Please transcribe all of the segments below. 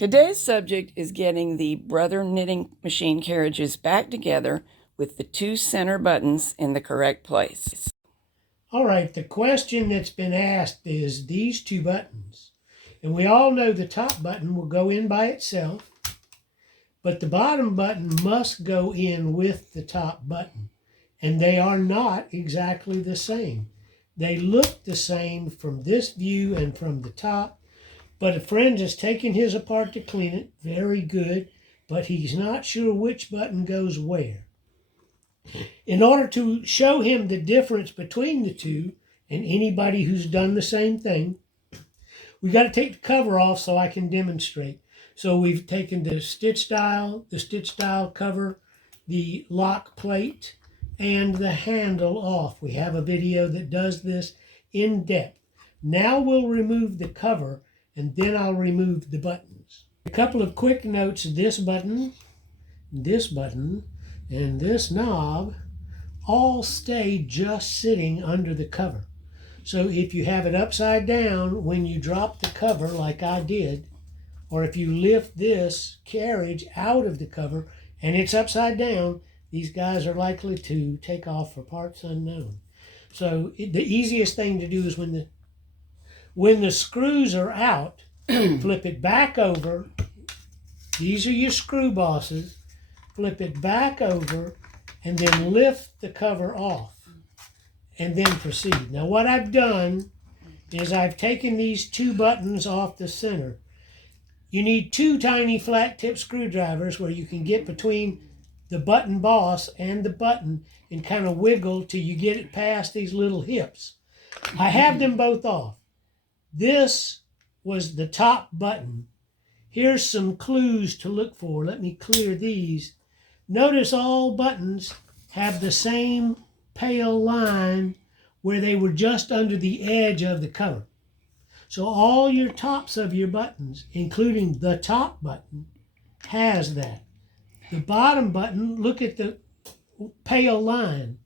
Today's subject is getting the Brother knitting machine carriages back together with the two center buttons in the correct place. All right, the question that's been asked is these two buttons. And we all know the top button will go in by itself, but the bottom button must go in with the top button. And they are not exactly the same. They look the same from this view and from the top, but a friend has taken his apart to clean it. Very good, but he's not sure which button goes where. In order to show him the difference between the two, and anybody who's done the same thing, we got to take the cover off so I can demonstrate. So we've taken the stitch dial cover, the lock plate, and the handle off. We have a video that does this in depth. Now we'll remove the cover, and then I'll remove the buttons. A couple of quick notes: this button, and this knob all stay just sitting under the cover. So if you have it upside down when you drop the cover like I did, or if you lift this carriage out of the cover and it's upside down, these guys are likely to take off for parts unknown. So the easiest thing to do is when the screws are out, flip it back over. These are your screw bosses. Flip it back over and then lift the cover off and then proceed. Now what I've done is I've taken these two buttons off the center. You need two tiny flat tip screwdrivers where you can get between the button boss and the button and kind of wiggle till you get it past these little hips. I have them both off. This was the top button. Here's some clues to look for. Let me clear these. Notice all buttons have the same pale line where they were just under the edge of the cover. So all your tops of your buttons, including the top button, has that. The bottom button, look at the pale line.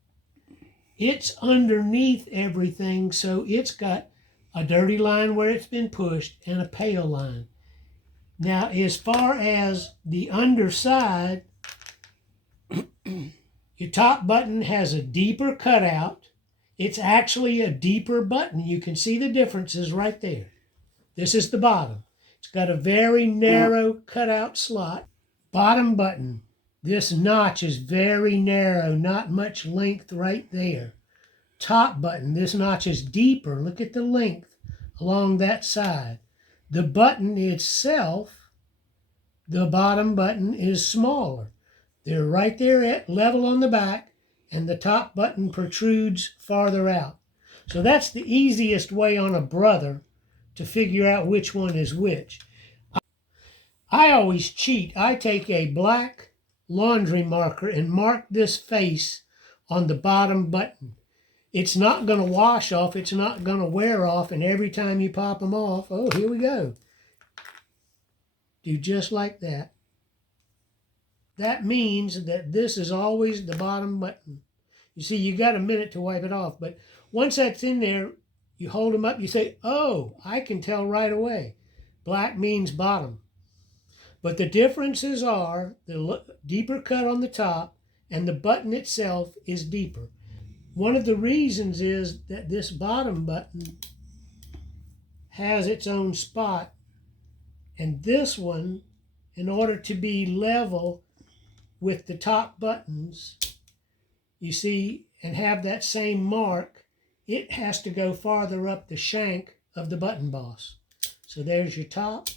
It's underneath everything, so it's got a dirty line where it's been pushed and a pale line. Now, as far as the underside, your top button has a deeper cutout. It's actually a deeper button. You can see the differences right there. This is the bottom. It's got a very narrow cutout slot. Bottom button, this notch is very narrow, not much length right there. Top button, this notch is deeper. Look at the length along that side. The button itself, the bottom button is smaller. They're right there at level on the back, and the top button protrudes farther out. So that's the easiest way on a brother to figure out which one is which. I always cheat. I take a black laundry marker and mark this face on the bottom button. It's not going to wash off. It's not going to wear off. And every time you pop them off, oh, here we go. Do just like that. That means that this is always the bottom button. You see, you got a minute to wipe it off. But once that's in there, you hold them up. You say, oh, I can tell right away. Black means bottom. But the differences are the deeper cut on the top and the button itself is deeper. One of the reasons is that this bottom button has its own spot, and this one, in order to be level with the top buttons, you see, and have that same mark, it has to go farther up the shank of the button boss. So there's your top.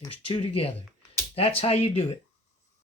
There's two together. That's how you do it.